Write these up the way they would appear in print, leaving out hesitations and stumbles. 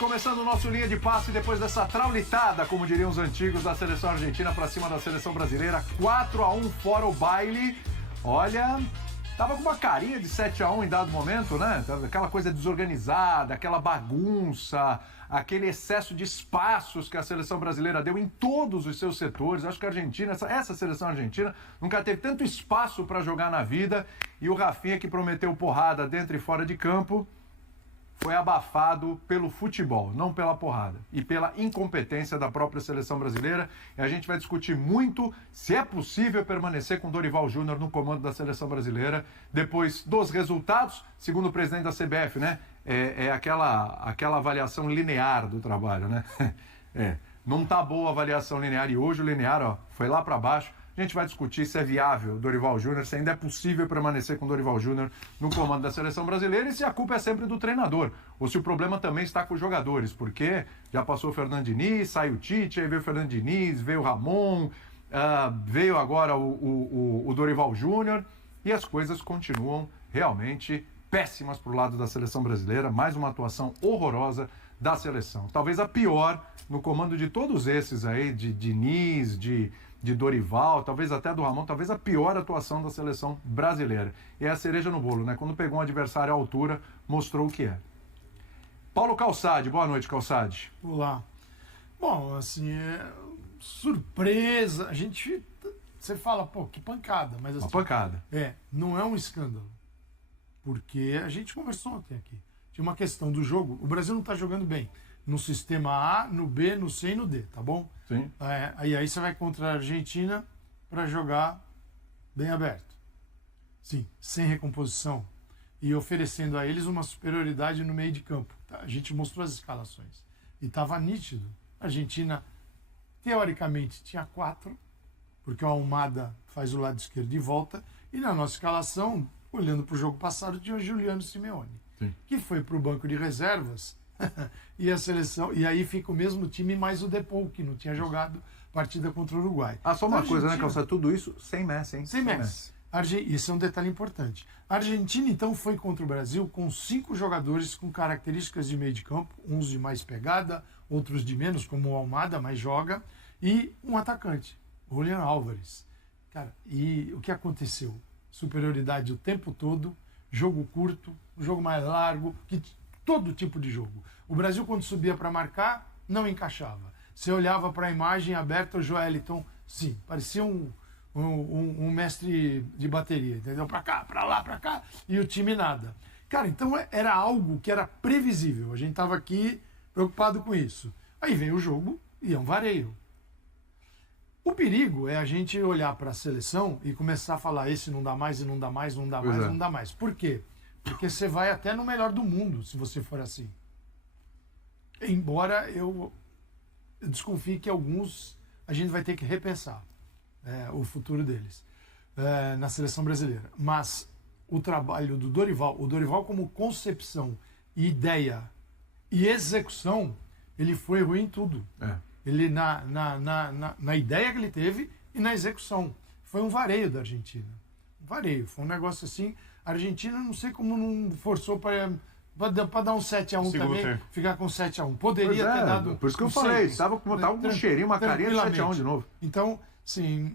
começando o nosso linha de passe depois dessa traulitada, como diriam os antigos, da seleção argentina para cima da seleção brasileira. 4-1 fora o baile. Olha, tava com uma carinha de 7-1 em dado momento, né? Aquela coisa desorganizada, aquela bagunça, aquele excesso de espaços que a seleção brasileira deu em todos os seus setores. Acho que a Argentina, essa seleção argentina, nunca teve tanto espaço para jogar na vida. E o Rafinha, que prometeu porrada dentro e fora de campo, foi abafado pelo futebol, não pela porrada, e pela incompetência da própria seleção brasileira. E a gente vai discutir muito se é possível permanecer com Dorival Júnior no comando da seleção brasileira, depois dos resultados, segundo o presidente da CBF, né? É aquela avaliação linear do trabalho, né? Não tá boa a avaliação linear, e hoje o linear, foi lá para baixo. A gente vai discutir se é viável Dorival Júnior, se ainda é possível permanecer com Dorival Júnior no comando da seleção brasileira e se a culpa é sempre do treinador, ou se o problema também está com os jogadores, porque já passou o Fernando Diniz, saiu o Tite, aí veio o Fernando Diniz, veio o Ramon, veio agora o Dorival Júnior, e as coisas continuam realmente péssimas para o lado da seleção brasileira. Mais uma atuação horrorosa da seleção, talvez a pior no comando de todos esses aí, de Diniz, de Dorival, talvez até do Ramon, talvez a pior atuação da seleção brasileira. E é a cereja no bolo, né? Quando pegou um adversário à altura, mostrou o que é. Paulo Calçade, boa noite, Calçade. Olá. Bom, assim, surpresa, você fala, pô, que pancada, mas assim, uma pancada. Não é um escândalo, porque a gente conversou ontem aqui. Tinha uma questão do jogo, o Brasil não está jogando bem no sistema A, no B, no C e no D, tá bom? Sim. Aí você vai contra a Argentina para jogar bem aberto. Sim, sem recomposição. E oferecendo a eles uma superioridade no meio de campo. Tá? A gente mostrou as escalações. E estava nítido. A Argentina, teoricamente, tinha 4, porque o Almada faz o lado esquerdo de volta. E na nossa escalação, olhando para o jogo passado, tinha o Giuliano Simeone, sim, que foi para o banco de reservas. E a seleção, e aí fica o mesmo time mais o Depou, que não tinha jogado partida contra o Uruguai. Só uma coisa, né, Calçado? Tudo isso sem Messi, hein? Sem Messi. Isso é um detalhe importante. A Argentina, então, foi contra o Brasil com 5 jogadores com características de meio de campo, uns de mais pegada, outros de menos, como o Almada, mas joga, e um atacante, o Julián Álvares. Cara, e o que aconteceu? Superioridade o tempo todo, jogo curto, jogo mais largo, todo tipo de jogo. O Brasil, quando subia para marcar, não encaixava. Você olhava para a imagem aberta, o Joeliton, sim, parecia um mestre de bateria, entendeu? Para cá, para lá, para cá, e o time nada. Cara, então era algo que era previsível. A gente estava aqui preocupado com isso. Aí vem o jogo e é um vareio. O perigo é a gente olhar para a seleção e começar a falar: esse não dá mais, e não dá mais, não dá mais, não dá mais. Por quê? Porque você vai até no melhor do mundo, se você for assim. Embora eu desconfie que alguns a gente vai ter que repensar o futuro deles na seleção brasileira. Mas o trabalho do Dorival, o Dorival como concepção, ideia e execução, ele foi ruim em tudo. Ele na ideia que ele teve e na execução. Foi um vareio da Argentina. Um vareio, foi um negócio assim. A Argentina, não sei como não forçou para dar um 7-1 também, tempo. Ficar com 7-1. Poderia ter dado. Por isso que eu falei, estava com um cheirinho, uma carinha de 7-1 de novo. Então, sim,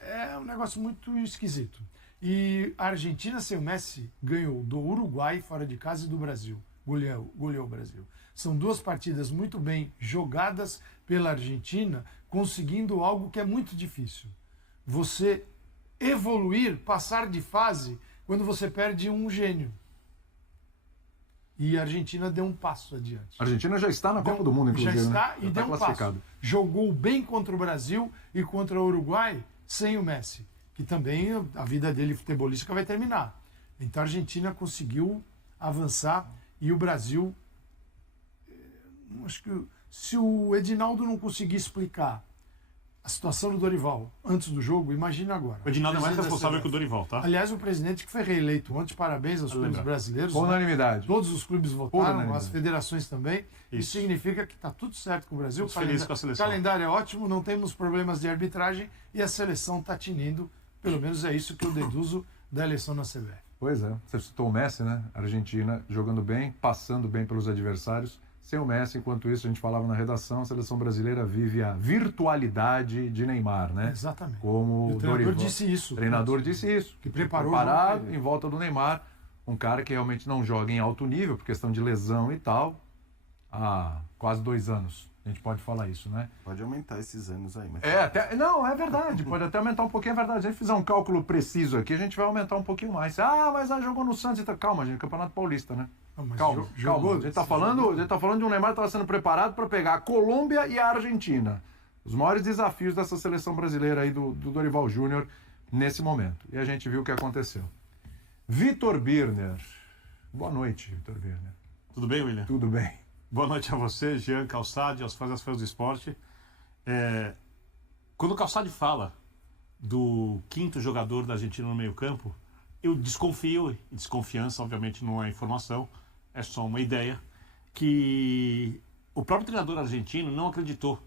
é um negócio muito esquisito. E a Argentina, sem o Messi, ganhou do Uruguai fora de casa e do Brasil. Goleou o Brasil. São 2 partidas muito bem jogadas pela Argentina, conseguindo algo que é muito difícil. Você evoluir, passar de fase, quando você perde um gênio. E a Argentina deu um passo adiante. A Argentina já está na Copa do Mundo, inclusive. Já está, né? e deu um passo. Jogou bem contra o Brasil e contra o Uruguai sem o Messi, que também a vida dele futebolística vai terminar. Então a Argentina conseguiu avançar e o Brasil... Acho que se o Edinaldo não conseguir explicar a situação do Dorival antes do jogo, imagina agora. O Edinaldo é mais responsável que o Dorival, tá? Aliás, o presidente que foi reeleito ontem, parabéns aos clubes brasileiros. Por unanimidade. Todos os clubes votaram, as federações também. Isso significa que está tudo certo com o Brasil. Feliz com a seleção. O calendário é ótimo, não temos problemas de arbitragem e a seleção está tinindo. Pelo menos é isso que eu deduzo da eleição na CBF. Pois é. Você citou o Messi, né? A Argentina jogando bem, passando bem pelos adversários, sem o Messi. Enquanto isso, a gente falava na redação, a seleção brasileira vive a virtualidade de Neymar, né? Exatamente. Como o treinador disse isso. O treinador disse isso. Que preparou preparado em volta do Neymar, um cara que realmente não joga em alto nível, por questão de lesão e tal, há quase 2 anos. A gente pode falar isso, né? Pode aumentar esses anos aí. Mas... Não, é verdade. Pode até aumentar um pouquinho, é verdade. Se a gente fizer um cálculo preciso aqui, a gente vai aumentar um pouquinho mais. Mas jogou no Santos e tá... Calma, gente, Campeonato Paulista, né? Calma. A gente tá falando de um Neymar que estava sendo preparado para pegar a Colômbia e a Argentina. Os maiores desafios dessa seleção brasileira aí do Dorival Júnior nesse momento. E a gente viu o que aconteceu. Vitor Birner. Boa noite, Vitor Birner. Tudo bem, William? Tudo bem. Boa noite a você, Jean Calçade, aos fãs do esporte. Quando o Calçade fala do 5º jogador da Argentina no meio-campo, eu desconfio, e desconfiança, obviamente, não é informação, é só uma ideia, que o próprio treinador argentino não acreditou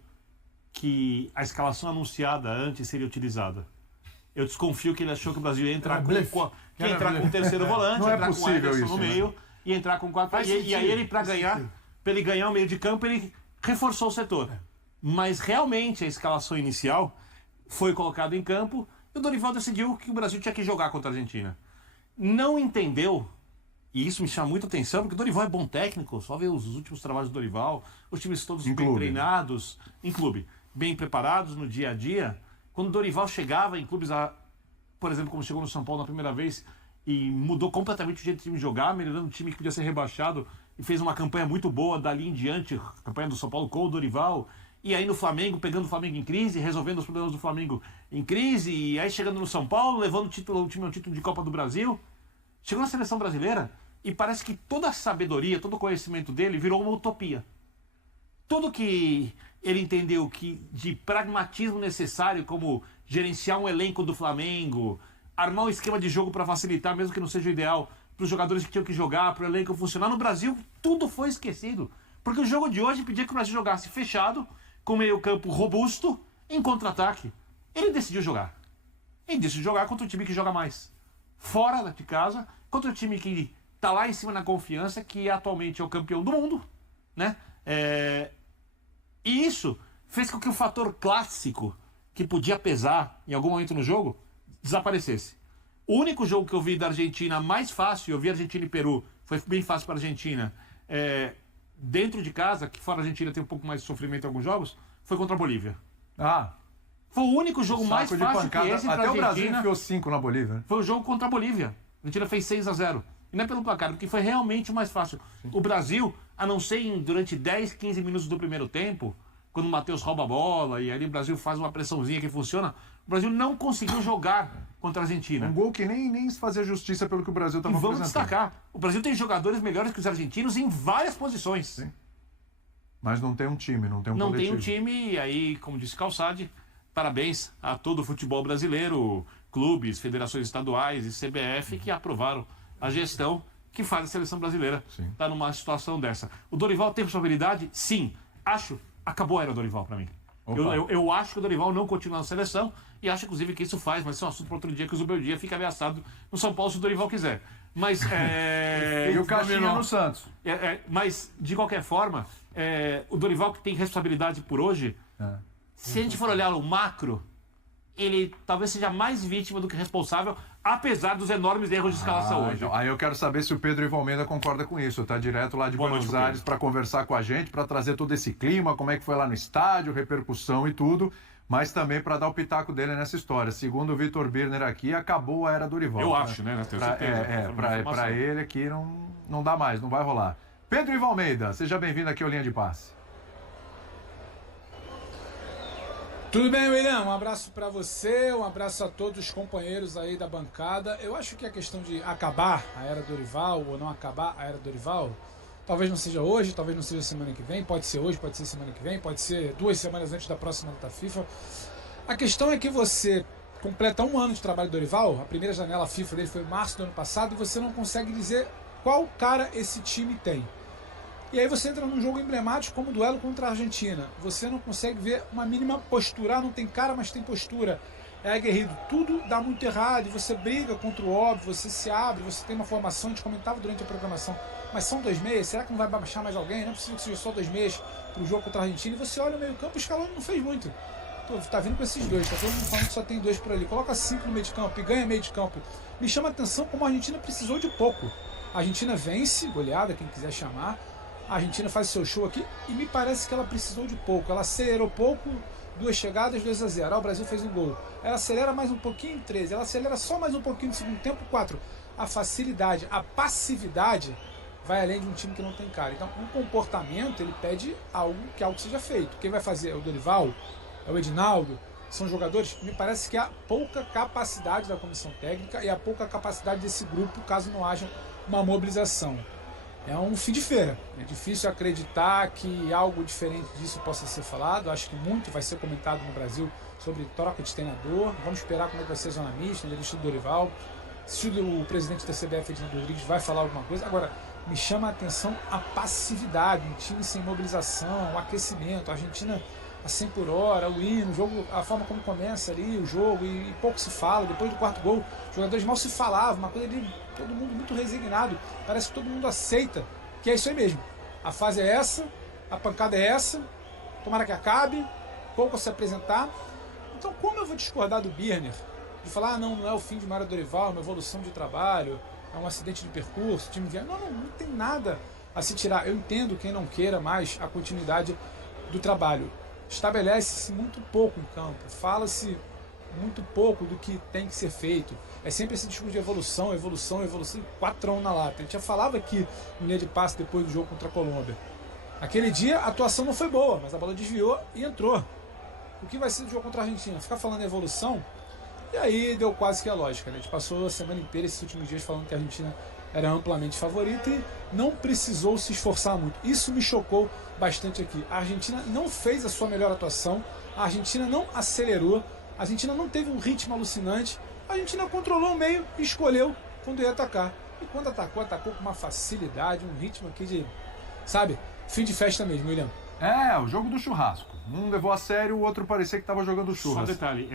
que a escalação anunciada antes seria utilizada. Eu desconfio que ele achou que o Brasil ia entrar com o terceiro volante, não é entrar possível com o Ederson isso, no meio e entrar com 4. E aí ele, para ele ganhar o meio de campo, ele reforçou o setor. Mas realmente a escalação inicial foi colocada em campo e o Dorival decidiu que o Brasil tinha que jogar contra a Argentina. Não entendeu, e isso me chama muita atenção, porque o Dorival é bom técnico, só ver os últimos trabalhos do Dorival, os times todos bem treinados, em clube, bem preparados no dia a dia. Quando o Dorival chegava em clubes, por exemplo, como chegou no São Paulo na primeira vez, e mudou completamente o jeito do time jogar, melhorando um time que podia ser rebaixado, e fez uma campanha muito boa dali em diante, a campanha do São Paulo com o Dorival, e aí no Flamengo, pegando o Flamengo em crise, resolvendo os problemas do Flamengo em crise, e aí chegando no São Paulo, levando o time ao título de Copa do Brasil. Chegou na seleção brasileira e parece que toda a sabedoria, todo o conhecimento dele virou uma utopia. Tudo que ele entendeu que de pragmatismo necessário, como gerenciar um elenco do Flamengo, armar um esquema de jogo para facilitar, mesmo que não seja o ideal, para os jogadores que tinham que jogar, para o elenco funcionar, no Brasil tudo foi esquecido. Porque o jogo de hoje pedia que o Brasil jogasse fechado, com meio campo robusto, em contra-ataque. Ele decidiu jogar. Ele decidiu jogar contra o time que joga mais. Fora de casa, contra o time que está lá em cima na confiança, que atualmente é o campeão do mundo, né? E isso fez com que o fator clássico, que podia pesar em algum momento no jogo, desaparecesse. O único jogo que eu vi da Argentina mais fácil, eu vi Argentina e Peru, foi bem fácil para a Argentina, dentro de casa, que fora a Argentina tem um pouco mais de sofrimento em alguns jogos, foi contra a Bolívia. Foi o único jogo mais fácil que esse para a Argentina. Até o Brasil enfiou 5 na Bolívia. Né? Foi o jogo contra a Bolívia. A Argentina fez 6-0. E não é pelo placar, porque foi realmente o mais fácil. Sim. O Brasil, a não ser durante 10, 15 minutos do primeiro tempo, quando o Matheus rouba a bola e ali o Brasil faz uma pressãozinha que funciona, o Brasil não conseguiu jogar contra a Argentina. Um gol que nem fazia justiça pelo que o Brasil estava apresentando. E vamos destacar, o Brasil tem jogadores melhores que os argentinos em várias posições. Sim. Mas não tem um time, não tem um coletivo. Não tem um time, e aí, como disse Calçade, parabéns a todo o futebol brasileiro, clubes, federações estaduais e CBF que aprovaram a gestão que faz a seleção brasileira estar numa situação dessa. O Dorival tem responsabilidade? Sim. Acabou a era Dorival para mim. Eu acho que o Dorival não continua na seleção e acho, inclusive, que isso faz, mas isso é um assunto para outro dia, que o Zubeldia fica ameaçado no São Paulo se o Dorival quiser. Mas, e o Caixinha no Santos. Mas, de qualquer forma, o Dorival, que tem responsabilidade por hoje, se a gente for olhar o macro, ele talvez seja mais vítima do que responsável, apesar dos enormes erros de escalação hoje. Então, aí eu quero saber se o Pedro Ivalmeda concorda com isso. Tá direto lá de Buenos Aires para conversar com a gente, para trazer todo esse clima, como é que foi lá no estádio, repercussão e tudo, mas também para dar o pitaco dele nessa história. Segundo o Vitor Birner aqui, acabou a era Dorival. Eu acho, né? Para ele aqui não dá mais, não vai rolar. Pedro Ivalmeda, seja bem-vindo aqui ao Linha de Passe. Tudo bem, William? Um abraço para você, um abraço a todos os companheiros aí da bancada. Eu acho que a questão de acabar a era Dorival ou não acabar a era Dorival, talvez não seja hoje, talvez não seja semana que vem, pode ser hoje, pode ser semana que vem, pode ser 2 semanas antes da próxima data FIFA. A questão é que você completa 1 ano de trabalho do Dorival, a primeira janela FIFA dele foi em março do ano passado, e você não consegue dizer qual cara esse time tem. E aí você entra num jogo emblemático como o duelo contra a Argentina. Você não consegue ver uma mínima postura. Não tem cara, mas tem postura. É aguerrido. Tudo dá muito errado. Você briga contra o óbvio, você se abre, você tem uma formação. A gente comentava durante a programação mas são 2 meias, será que não vai baixar mais alguém? Não é possível que seja só 2 meias para o jogo contra a Argentina. E você olha o meio campo, o Scaloni não fez muito. Tá vindo com esses 2, tá todo mundo falando que só tem 2 por ali. Coloca 5 no meio de campo e ganha meio de campo. Me chama a atenção como a Argentina precisou de pouco. A Argentina vence, goleada, quem quiser chamar. A Argentina faz seu show aqui e me parece que ela precisou de pouco. Ela acelerou pouco, 2 chegadas, 2-0. O Brasil fez um gol. Ela acelera mais um pouquinho, 13. Ela acelera só mais um pouquinho no segundo tempo, 4. A facilidade, a passividade vai além de um time que não tem cara. Então, o comportamento, ele pede que algo seja feito. Quem vai fazer é o Dorival, é o Edinaldo, são jogadores. Me parece que há pouca capacidade da comissão técnica e há pouca capacidade desse grupo, caso não haja uma mobilização. É um fim de feira. É difícil acreditar que algo diferente disso possa ser falado. Acho que muito vai ser comentado no Brasil sobre troca de treinador. Vamos esperar como é que vai ser a zona mista, a entrevista do Dorival. Se o presidente da CBF, Edinaldo Rodrigues, vai falar alguma coisa. Agora, me chama a atenção a passividade, um time sem mobilização, o aquecimento, a Argentina a 100 por hora, o hino, o jogo, a forma como começa ali o jogo e pouco se fala. Depois do 4º gol, os jogadores mal se falavam, uma coisa ali, todo mundo muito resignado. Parece que todo mundo aceita que é isso aí mesmo. A fase é essa, a pancada é essa, tomara que acabe, pouco a se apresentar. Então, como eu vou discordar do Birner? De falar, não é o fim de Mário Dorival, é uma evolução de trabalho, é um acidente de percurso, o time vier. Não tem nada a se tirar. Eu entendo quem não queira mais a continuidade do trabalho. Estabelece-se muito pouco em campo, fala-se muito pouco do que tem que ser feito. É sempre esse discurso de evolução, 4-1 na lata. A gente já falava aqui no linha de passe depois do jogo contra a Colômbia. Aquele dia a atuação não foi boa, mas a bola desviou e entrou. O que vai ser do jogo contra a Argentina? Ficar falando em evolução? E aí deu quase que a lógica, né? A gente passou a semana inteira, esses últimos dias, falando que a Argentina era amplamente favorita e não precisou se esforçar muito. Isso me chocou bastante aqui. A Argentina não fez a sua melhor atuação, a Argentina não acelerou, a Argentina não teve um ritmo alucinante, a Argentina controlou o meio e escolheu quando ia atacar. E quando atacou com uma facilidade, um ritmo aqui de, sabe, fim de festa mesmo, William. É, o jogo do churrasco. Um levou a sério, o outro parecia que estava jogando churras. Só um detalhe,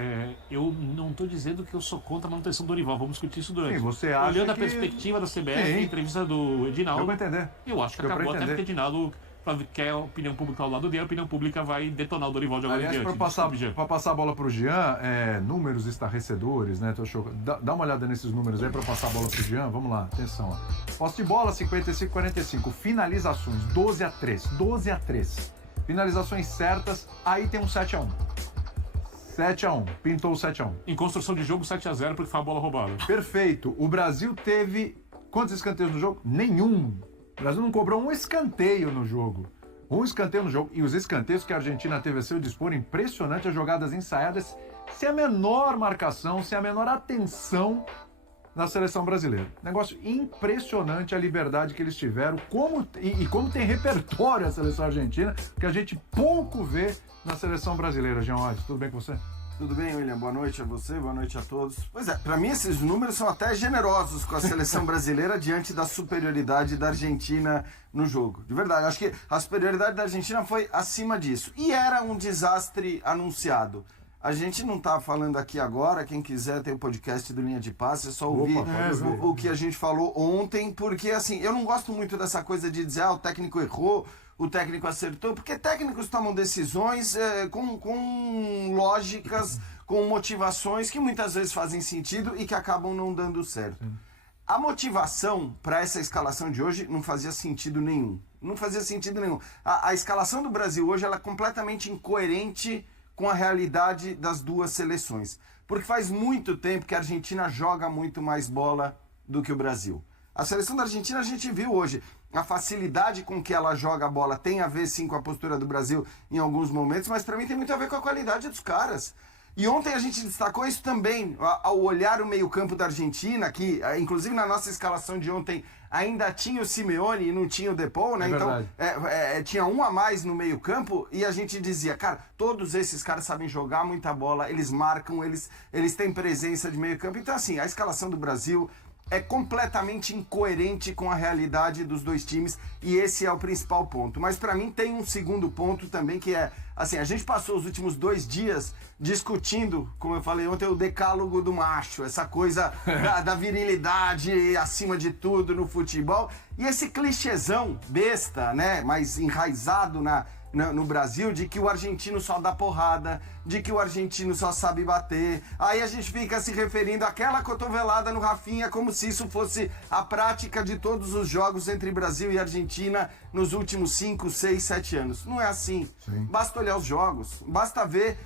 eu não estou dizendo que eu sou contra a manutenção do Dorival, vamos discutir isso durante. Sim, você acha olhando que... a perspectiva da CBF, Sim. a entrevista do Edinaldo, Deu pra entender. eu acho que acabou até porque o Edinaldo quer a opinião pública ao lado dele, a opinião pública vai detonar o Dorival de agora em diante. Para passar a bola pro Jean, números estarrecedores, né? Dá uma olhada nesses números aí para passar a bola pro Jean, vamos lá, atenção. Ó. Posse de bola, 55-45, finalizações, 12-3. Finalizações certas, aí tem um 7-1. 7-1, pintou o 7-1. Em construção de jogo, 7-0, porque foi a bola roubada. Perfeito. O Brasil teve quantos escanteios no jogo? Nenhum. O Brasil não cobrou um escanteio no jogo. Um escanteio no jogo. E os escanteios que a Argentina teve a seu dispor, impressionante, as jogadas ensaiadas, sem a menor marcação, sem a menor atenção na seleção brasileira. Negócio impressionante a liberdade que eles tiveram, como tem repertório a seleção argentina, que a gente pouco vê na seleção brasileira. Jean White, tudo bem com você? Tudo bem, William? Boa noite a você, boa noite a todos. Pois é, para mim esses números são até generosos com a seleção brasileira diante da superioridade da Argentina no jogo. De verdade, acho que a superioridade da Argentina foi acima disso. E era um desastre anunciado. A gente não tá falando aqui agora, quem quiser tem o podcast do Linha de Passe, é só ouvir o que a gente falou ontem, porque assim, eu não gosto muito dessa coisa de dizer, o técnico errou, o técnico acertou, porque técnicos tomam decisões com lógicas, com motivações que muitas vezes fazem sentido e que acabam não dando certo. A motivação para essa escalação de hoje não fazia sentido nenhum. Não fazia sentido nenhum. A escalação do Brasil hoje ela é completamente incoerente com a realidade das duas seleções. Porque faz muito tempo que a Argentina joga muito mais bola do que o Brasil. A seleção da Argentina a gente viu hoje. A facilidade com que ela joga a bola tem a ver sim com a postura do Brasil em alguns momentos, mas para mim tem muito a ver com a qualidade dos caras. E ontem a gente destacou isso também, ao olhar o meio-campo da Argentina, que inclusive na nossa escalação de ontem ainda tinha o Simeone e não tinha o Depou, né? Então tinha um a mais no meio-campo e a gente dizia, cara, todos esses caras sabem jogar muita bola, eles marcam, eles têm presença de meio-campo. Então assim, a escalação do Brasil é completamente incoerente com a realidade dos dois times, e esse é o principal ponto. Mas para mim tem um segundo ponto também, que é, assim, a gente passou os últimos 2 dias discutindo, como eu falei ontem, o decálogo do macho, essa coisa da virilidade acima de tudo no futebol, e esse clichêzão besta, né, mais enraizado no Brasil, de que o argentino só dá porrada, de que o argentino só sabe bater. Aí a gente fica se referindo àquela cotovelada no Rafinha como se isso fosse a prática de todos os jogos entre Brasil e Argentina nos últimos 5, 6, 7 anos. Não é assim. Sim. Basta olhar os jogos, basta ver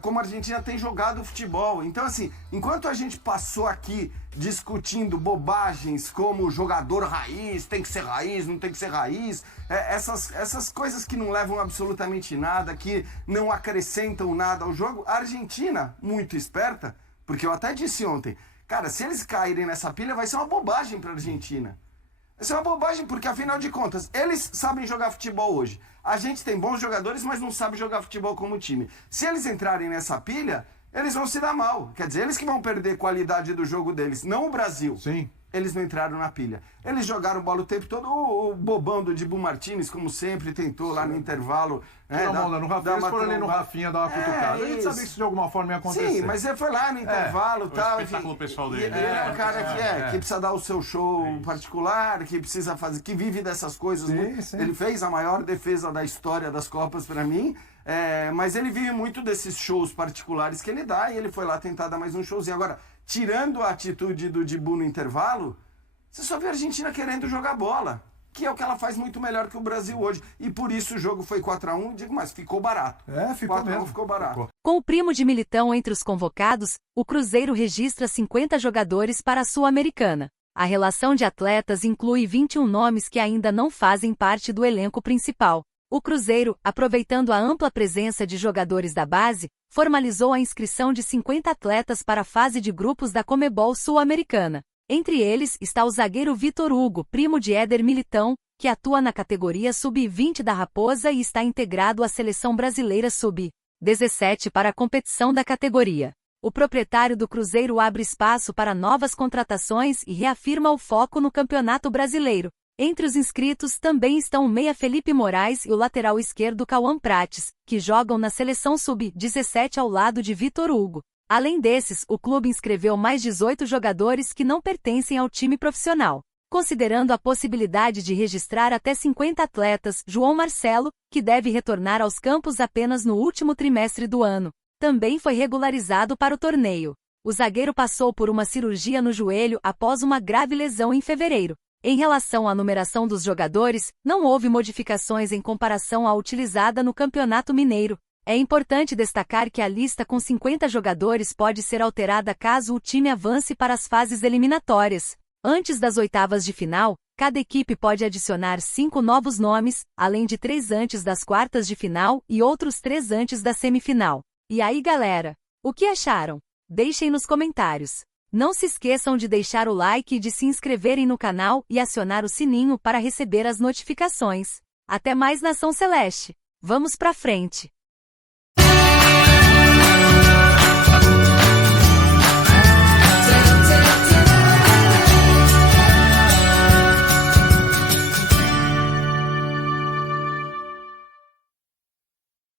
como a Argentina tem jogado futebol. Então, assim, enquanto a gente passou aqui discutindo bobagens como jogador raiz, tem que ser raiz, não tem que ser raiz, essas coisas que não levam absolutamente nada, que não acrescentam nada ao jogo, a Argentina, muito esperta, porque eu até disse ontem, cara, se eles caírem nessa pilha, vai ser uma bobagem para a Argentina. Isso é uma bobagem, porque afinal de contas, eles sabem jogar futebol hoje. A gente tem bons jogadores, mas não sabe jogar futebol como time. Se eles entrarem nessa pilha, eles vão se dar mal. Quer dizer, eles que vão perder qualidade do jogo deles, não o Brasil. Sim. Eles não entraram na pilha. Eles jogaram bola o tempo todo. O bobão do Dibu Martínez, como sempre, tentou lá no intervalo. Tirou a mão no Rafinha, eles foram ali no Rafinha dar uma cutucada. A gente sabia que isso de alguma forma ia acontecer. Sim, mas ele foi lá no intervalo e tal. O espetáculo pessoal dele. Ele é um cara que precisa dar o seu show particular, que precisa fazer, que vive dessas coisas. Sim. Ele fez a maior defesa da história das Copas pra mim. Mas ele vive muito desses shows particulares que ele dá, e ele foi lá tentar dar mais um showzinho. Agora, tirando a atitude do Dibu no intervalo, você só vê a Argentina querendo jogar bola, que é o que ela faz muito melhor que o Brasil hoje. E por isso o jogo foi 4-1, digo, mas ficou barato. Ficou 4-1 mesmo. ficou barato. Com o primo de Militão entre os convocados, o Cruzeiro registra 50 jogadores para a Sul-Americana. A relação de atletas inclui 21 nomes que ainda não fazem parte do elenco principal. O Cruzeiro, aproveitando a ampla presença de jogadores da base, formalizou a inscrição de 50 atletas para a fase de grupos da Conmebol Sul-Americana. Entre eles está o zagueiro Vitor Hugo, primo de Éder Militão, que atua na categoria Sub-20 da Raposa e está integrado à seleção brasileira Sub-17 para a competição da categoria. O proprietário do Cruzeiro abre espaço para novas contratações e reafirma o foco no Campeonato Brasileiro. Entre os inscritos também estão o meia Felipe Moraes e o lateral esquerdo Cauã Prates, que jogam na seleção Sub-17 ao lado de Vitor Hugo. Além desses, o clube inscreveu mais 18 jogadores que não pertencem ao time profissional. Considerando a possibilidade de registrar até 50 atletas, João Marcelo, que deve retornar aos campos apenas no último trimestre do ano, também foi regularizado para o torneio. O zagueiro passou por uma cirurgia no joelho após uma grave lesão em fevereiro. Em relação à numeração dos jogadores, não houve modificações em comparação à utilizada no Campeonato Mineiro. É importante destacar que a lista com 50 jogadores pode ser alterada caso o time avance para as fases eliminatórias. Antes das oitavas de final, cada equipe pode adicionar 5 novos nomes, além de 3 antes das quartas de final e outros 3 antes da semifinal. E aí, galera? O que acharam? Deixem nos comentários. Não se esqueçam de deixar o like e de se inscreverem no canal e acionar o sininho para receber as notificações. Até mais, Nação Celeste! Vamos pra frente!